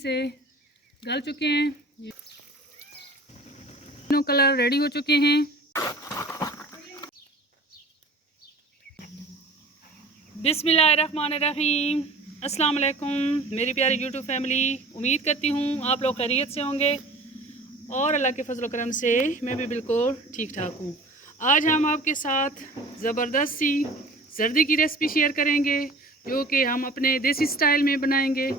से गल चुके हैं। ये तीनों कलर रेडी हो चुके हैं। बिस्मिल्लाहिर्रहमानिर्रहीम। अस्सलाम वालेकुम मेरी प्यारी यूट्यूब फैमिली। उम्मीद करती हूँ आप लोग खैरियत से होंगे और अल्लाह के फजल करम से मैं भी बिल्कुल ठीक ठाक हूँ। आज हम आपके साथ ज़बरदस्त सी सर्दी की रेसिपी शेयर करेंगे जो कि हम अपने देसी स्टाइल में बनाएंगे।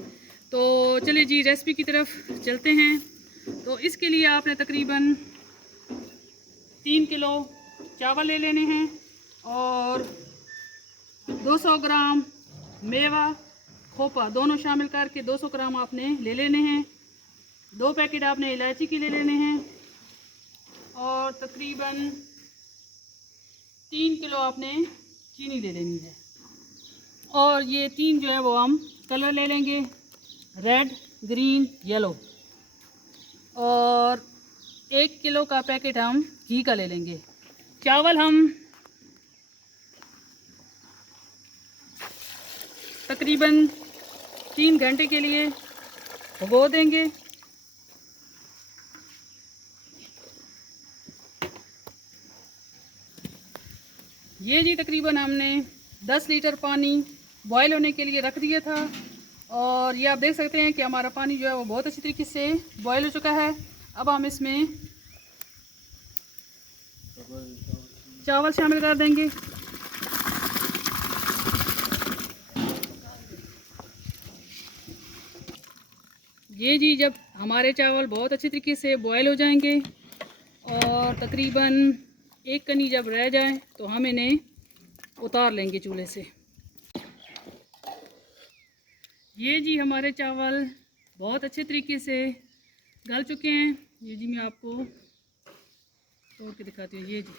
तो चलिए जी रेसिपी की तरफ चलते हैं। तो इसके लिए आपने तकरीबन 3 किलो चावल ले लेने हैं और 200 ग्राम मेवा खोपा दोनों शामिल करके 200 ग्राम आपने ले लेने हैं। 2 पैकेट आपने इलायची के ले लेने हैं और तकरीबन 3 किलो आपने चीनी ले लेनी है। और ये 3 जो है वो हम कलर ले लेंगे, रेड, ग्रीन, येलो। और 1 किलो का पैकेट हम घी का ले लेंगे। चावल हम तकरीबन 3 घंटे के लिए भिगो देंगे। ये जी तकरीबन हमने 10 लीटर पानी बॉयल होने के लिए रख दिया था और ये आप देख सकते हैं कि हमारा पानी जो है वो बहुत अच्छी तरीके से बॉयल हो चुका है। अब हम इसमें चावल शामिल कर देंगे। ये जी जब हमारे चावल बहुत अच्छी तरीके से बॉयल हो जाएंगे और तकरीबन 1 कनी जब रह जाए तो हम इन्हें उतार लेंगे चूल्हे से। ये जी हमारे चावल बहुत अच्छे तरीके से गल चुके हैं। ये जी मैं आपको तोड़ के दिखाती हूँ। ये जी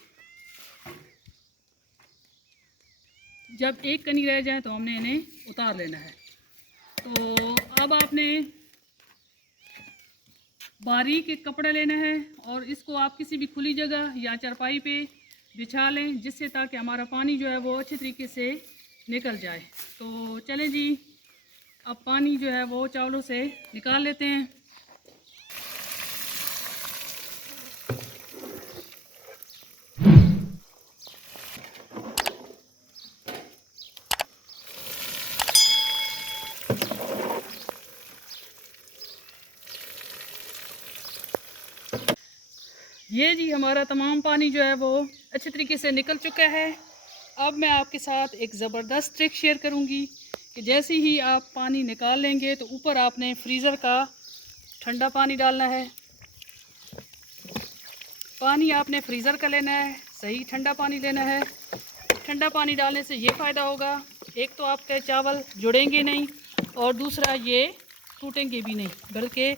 जब 1 कनी रह जाए तो हमने इन्हें उतार लेना है। तो अब आपने बारीक एक कपड़ा लेना है और इसको आप किसी भी खुली जगह या चारपाई पे बिछा लें जिससे ताकि हमारा पानी जो है वो अच्छे तरीके से निकल जाए। तो चलें जी अब पानी जो है वो चावलों से निकाल लेते हैं। ये जी हमारा तमाम पानी जो है वो अच्छे तरीके से निकल चुका है। अब मैं आपके साथ एक ज़बरदस्त ट्रिक शेयर करूंगी कि जैसे ही आप पानी निकाल लेंगे तो ऊपर आपने फ्रीज़र का ठंडा पानी डालना है। पानी आपने फ्रीज़र का लेना है, सही ठंडा पानी लेना है। ठंडा पानी डालने से ये फ़ायदा होगा, एक तो आपके चावल जुड़ेंगे नहीं और दूसरा ये टूटेंगे भी नहीं, बल्कि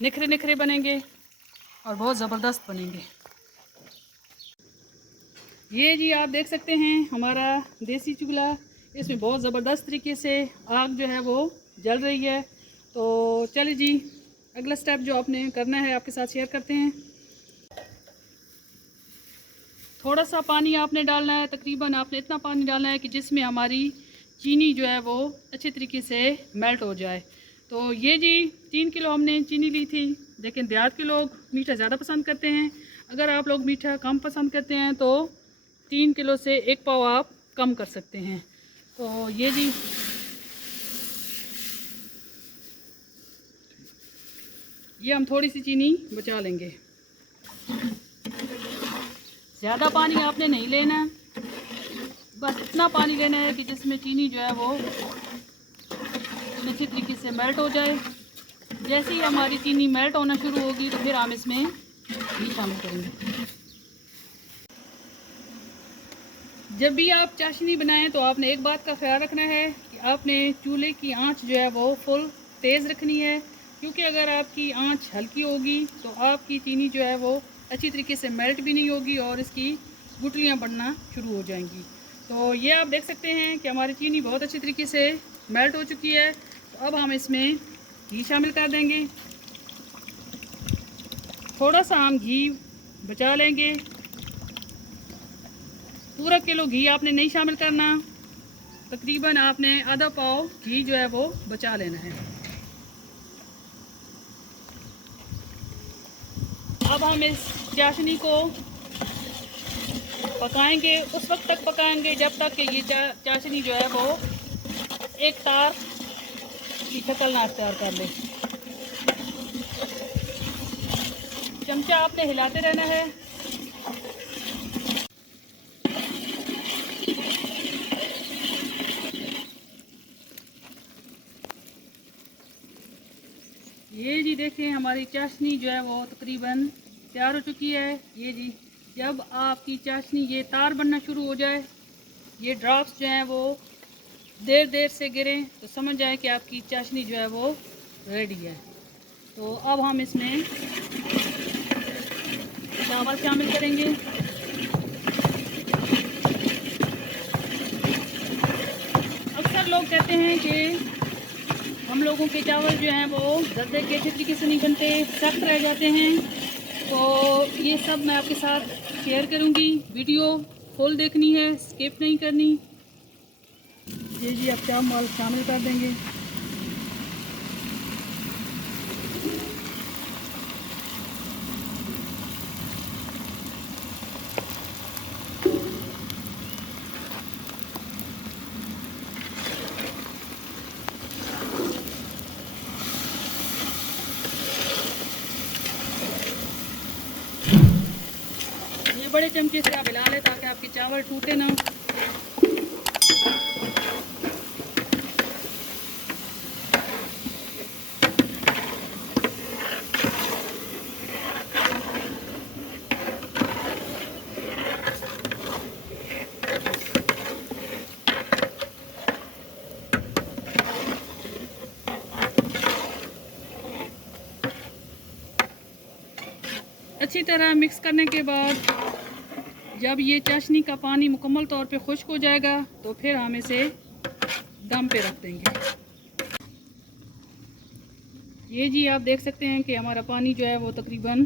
निखरे निखरे बनेंगे और बहुत ज़बरदस्त बनेंगे। ये जी आप देख सकते हैं हमारा देसी चूल्हा, इसमें बहुत ज़बरदस्त तरीके से आग जो है वो जल रही है। तो चलिए जी अगला स्टेप जो आपने करना है आपके साथ शेयर करते हैं। थोड़ा सा पानी आपने डालना है, तकरीबन आपने इतना पानी डालना है कि जिसमें हमारी चीनी जो है वो अच्छे तरीके से मेल्ट हो जाए। तो ये जी 3 किलो हमने चीनी ली थी, लेकिन देहात के लोग मीठा ज़्यादा पसंद करते हैं। अगर आप लोग मीठा कम पसंद करते हैं तो 3 किलो से 1 पाव आप कम कर सकते हैं। तो ये जी ये हम थोड़ी सी चीनी बचा लेंगे। ज़्यादा पानी आपने नहीं लेना है, बस इतना पानी लेना है कि जिसमें चीनी जो है वो अच्छी तरीके से मेल्ट हो जाए। जैसे ही हमारी चीनी मेल्ट होना शुरू होगी तो फिर हम इसमें घी शामिल करेंगे। जब भी आप चाशनी बनाएं तो आपने एक बात का ख्याल रखना है कि आपने चूल्हे की आंच जो है वो फुल तेज़ रखनी है, क्योंकि अगर आपकी आंच हल्की होगी तो आपकी चीनी जो है वो अच्छी तरीके से मेल्ट भी नहीं होगी और इसकी गुठलियाँ बनना शुरू हो जाएंगी। तो ये आप देख सकते हैं कि हमारी चीनी बहुत अच्छी तरीके से मेल्ट हो चुकी है। तो अब हम इसमें घी शामिल कर देंगे। थोड़ा सा हम घी बचा लेंगे, पूरा किलो घी आपने नहीं शामिल करना, तकरीबन आपने आधा पाव घी जो है वो बचा लेना है। अब हम इस चाशनी को पकाएंगे, उस वक्त तक पकाएंगे जब तक कि ये चाशनी जो है वो एक तार की शक्ल ना अख्तियार कर ले। चमचा आपने हिलाते रहना है। ये जी देखें, हमारी चाशनी जो है वो तकरीबन तैयार हो चुकी है। ये जी, जब आपकी चाशनी ये तार बनना शुरू हो जाए, ये ड्रॉप्स जो हैं वो देर देर से गिरें, तो समझ जाए कि आपकी चाशनी जो है वो रेडी है। तो अब हम इसमें चावल शामिल करेंगे। अक्सर लोग कहते हैं कि हम लोगों के चावल जो हैं वो जर्दे के अच्छे तरीके से नहीं बनते, सख्त रह जाते हैं। तो ये सब मैं आपके साथ शेयर करूंगी। वीडियो फुल देखनी है, स्किप नहीं करनी। ये जी आप चावल शामिल कर देंगे। ये बड़े चमचे से आप हिला लें ताकि आपके चावल टूटे ना। अच्छी तरह मिक्स करने के बाद जब ये चाशनी का पानी मुकम्मल तौर पे खुश्क हो जाएगा तो फिर हम इसे दम पे रख देंगे। ये जी आप देख सकते हैं कि हमारा पानी जो है वो तकरीबन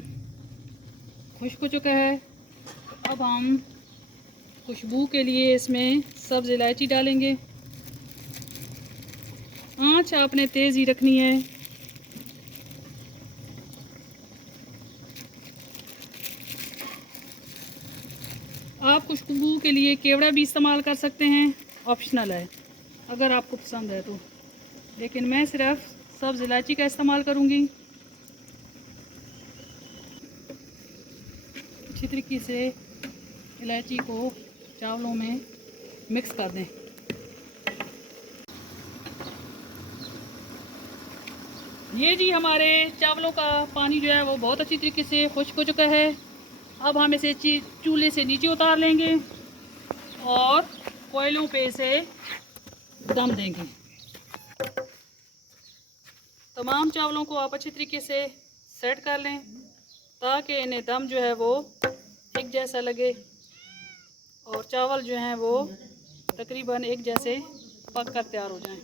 खुश्क हो चुका है। अब हम खुशबू के लिए इसमें सब्ज़ इलायची डालेंगे। आँच आपने तेज़ ही रखनी है। आप खुशबू के लिए केवड़ा भी इस्तेमाल कर सकते हैं, ऑप्शनल है अगर आपको पसंद है तो, लेकिन मैं सिर्फ सब्ज़ इलायची का इस्तेमाल करूँगी। अच्छी तरीके से इलायची को चावलों में मिक्स कर दें। ये जी हमारे चावलों का पानी जो है वो बहुत अच्छी तरीके से खुश्क हो चुका है। अब हम इसे चूल्हे से नीचे उतार लेंगे और कोयलों पे इसे दम देंगे। तमाम चावलों को आप अच्छी तरीके से सेट कर लें ताकि इन्हें दम जो है वो एक जैसा लगे और चावल जो हैं वो तकरीबन एक जैसे पक कर तैयार हो जाएं।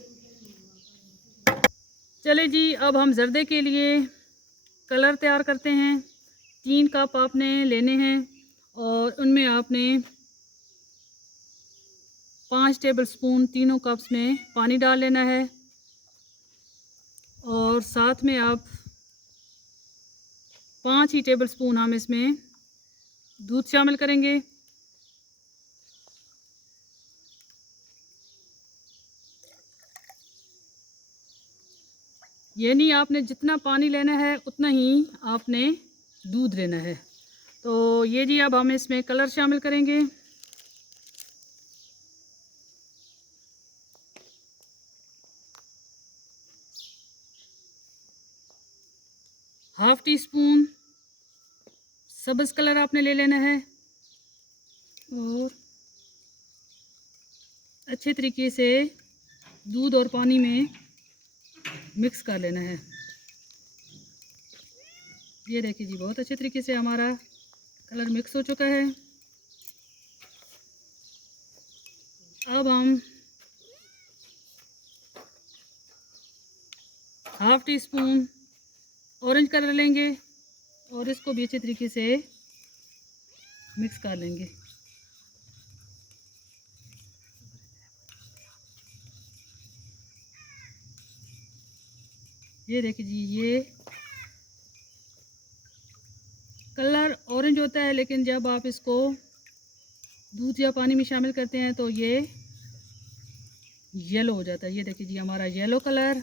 चले जी, अब हम जर्दे के लिए कलर तैयार करते हैं। 3 कप आपने लेने हैं और उनमें आपने 5 टेबल स्पून तीनों कप्स में पानी डाल लेना है और साथ में आप 5 ही टेबल स्पून हम इसमें दूध शामिल करेंगे। यानी आपने जितना पानी लेना है उतना ही आपने दूध लेना है। तो ये जी अब हम इसमें कलर शामिल करेंगे। हाफ़ टी स्पून सब्ज़ कलर आपने ले लेना है और अच्छे तरीके से दूध और पानी में मिक्स कर लेना है। ये देखिए जी, बहुत अच्छे तरीके से हमारा कलर मिक्स हो चुका है। अब हम half tea spoon orange colour लेंगे और इसको भी अच्छे तरीके से मिक्स कर लेंगे। ये देखिए जी, ये कलर ऑरेंज होता है, लेकिन जब आप इसको दूध या पानी में शामिल करते हैं तो ये येलो हो जाता है। ये देखिए जी हमारा येलो कलर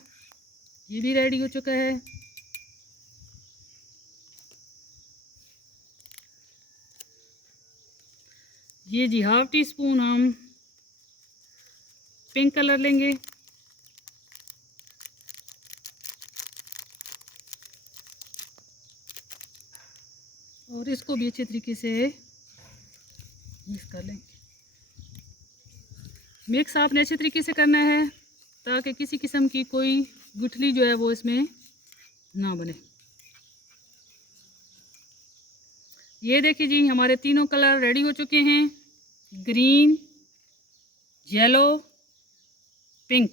ये भी रेडी हो चुका है। ये जी 1/2 टीस्पून हम पिंक कलर लेंगे। और इसको भी अच्छे तरीके से मिक्स कर लेंगे। मिक्स आपने अच्छे तरीके से करना है ताकि किसी किस्म की कोई गुठली जो है वो इसमें ना बने। ये देखिए जी हमारे तीनों कलर रेडी हो चुके हैं, ग्रीन, येलो, पिंक।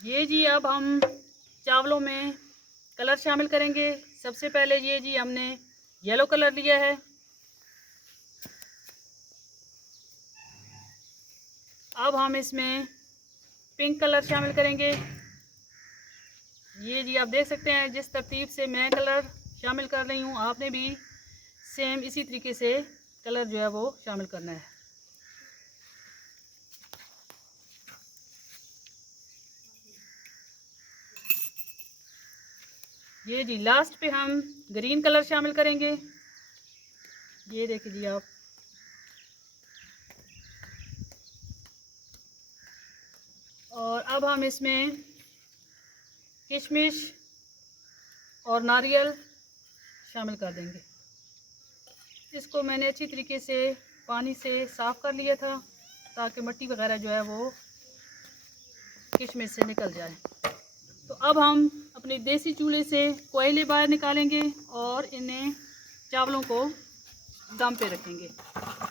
ये जी अब हम चावलों में कलर शामिल करेंगे। सबसे पहले ये जी हमने येलो कलर लिया है। अब हम इसमें पिंक कलर शामिल करेंगे। ये जी आप देख सकते हैं जिस तरतीब से मैं कलर शामिल कर रही हूँ, आपने भी सेम इसी तरीके से कलर जो है वो शामिल करना है। ये जी लास्ट पे हम ग्रीन कलर शामिल करेंगे। ये देखिए जी आप। और अब हम इसमें किशमिश और नारियल शामिल कर देंगे। इसको मैंने अच्छी तरीके से पानी से साफ़ कर लिया था ताकि मिट्टी वगैरह जो है वो किशमिश से निकल जाए। तो अब हम अपने देसी चूल्हे से कोयले बाहर निकालेंगे और इन्हें चावलों को दम पे रखेंगे।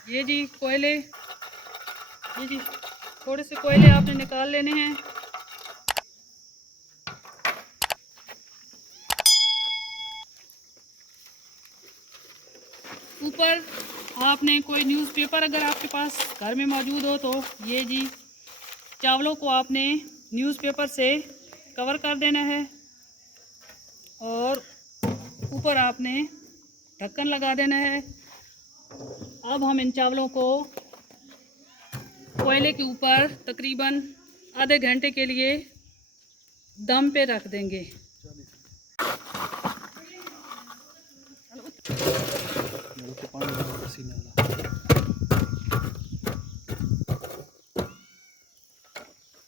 ये जी कोयले, ये जी थोड़े से कोयले आपने निकाल लेने हैं। ऊपर आपने कोई न्यूज़पेपर अगर आपके पास घर में मौजूद हो तो ये जी चावलों को आपने न्यूज़पेपर से कवर कर देना है और ऊपर आपने ढक्कन लगा देना है। अब हम इन चावलों को कोयले के ऊपर तकरीबन आधे घंटे के लिए दम पे रख देंगे।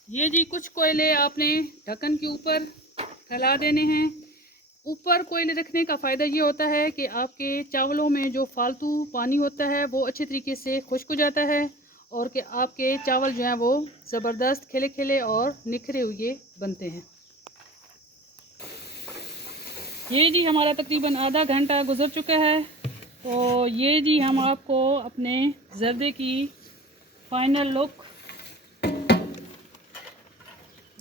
ये जी कुछ कोयले आपने ढक्कन के ऊपर फैला देने हैं। ऊपर कोयले रखने का फ़ायदा ये होता है कि आपके चावलों में जो फालतू पानी होता है वो अच्छे तरीके से खुश्क हो जाता है और कि आपके चावल जो हैं वो ज़बरदस्त खिले खिले और निखरे हुए बनते हैं। ये जी हमारा तकरीबन आधा घंटा गुजर चुका है। तो ये जी हम आपको अपने ज़र्दे की फ़ाइनल लुक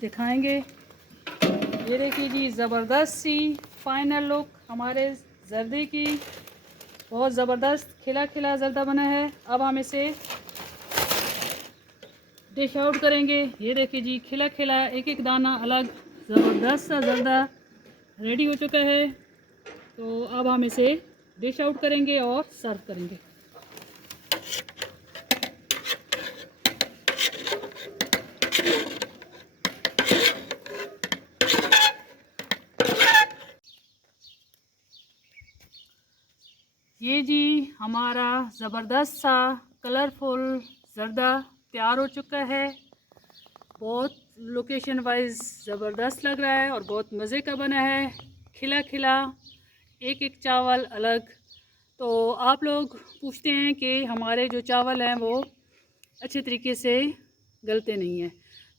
दिखाएंगे। ये देखिए जी ज़बरदस्त सी फ़ाइनल लुक हमारे ज़र्दे की, बहुत ज़बरदस्त खिला खिला ज़र्दा बना है। अब हम इसे डिश आउट करेंगे। ये देखिए जी खिला खिला एक एक दाना अलग ज़बरदस्त सा ज़र्दा रेडी हो चुका है। तो अब हम इसे डिश आउट करेंगे और सर्व करेंगे। ये जी हमारा ज़बरदस्त सा कलरफुल ज़र्दा तैयार हो चुका है। बहुत लोकेशन वाइज ज़बरदस्त लग रहा है और बहुत मज़े का बना है, खिला खिला एक एक चावल अलग। तो आप लोग पूछते हैं कि हमारे जो चावल हैं वो अच्छे तरीके से गलते नहीं हैं।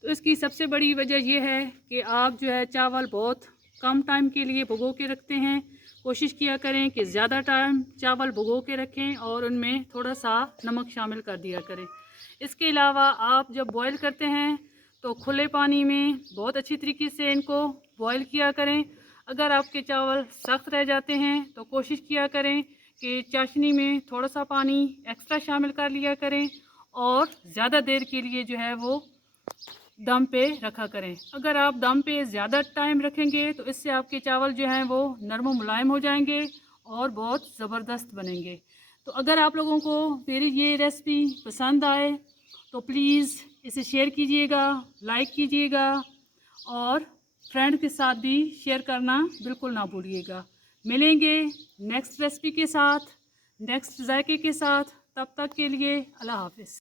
तो इसकी सबसे बड़ी वजह यह है कि आप जो है चावल बहुत कम टाइम के लिए भिगो के रखते हैं। कोशिश किया करें कि ज़्यादा टाइम चावल भिगो के रखें और उनमें थोड़ा सा नमक शामिल कर दिया करें। इसके अलावा आप जब बॉईल करते हैं तो खुले पानी में बहुत अच्छी तरीके से इनको बॉईल किया करें। अगर आपके चावल सख्त रह जाते हैं तो कोशिश किया करें कि चाशनी में थोड़ा सा पानी एक्स्ट्रा शामिल कर लिया करें और ज़्यादा देर के लिए जो है वो दम पे रखा करें। अगर आप दम पे ज़्यादा टाइम रखेंगे तो इससे आपके चावल जो हैं वो नरम व मुलायम हो जाएंगे और बहुत ज़बरदस्त बनेंगे। तो अगर आप लोगों को मेरी ये रेसिपी पसंद आए तो प्लीज़ इसे शेयर कीजिएगा, लाइक कीजिएगा और फ्रेंड के साथ भी शेयर करना बिल्कुल ना भूलिएगा। मिलेंगे नेक्स्ट रेसिपी के साथ, नेक्स्ट जायके के साथ। तब तक के लिए अल्लाह हाफ़िज़।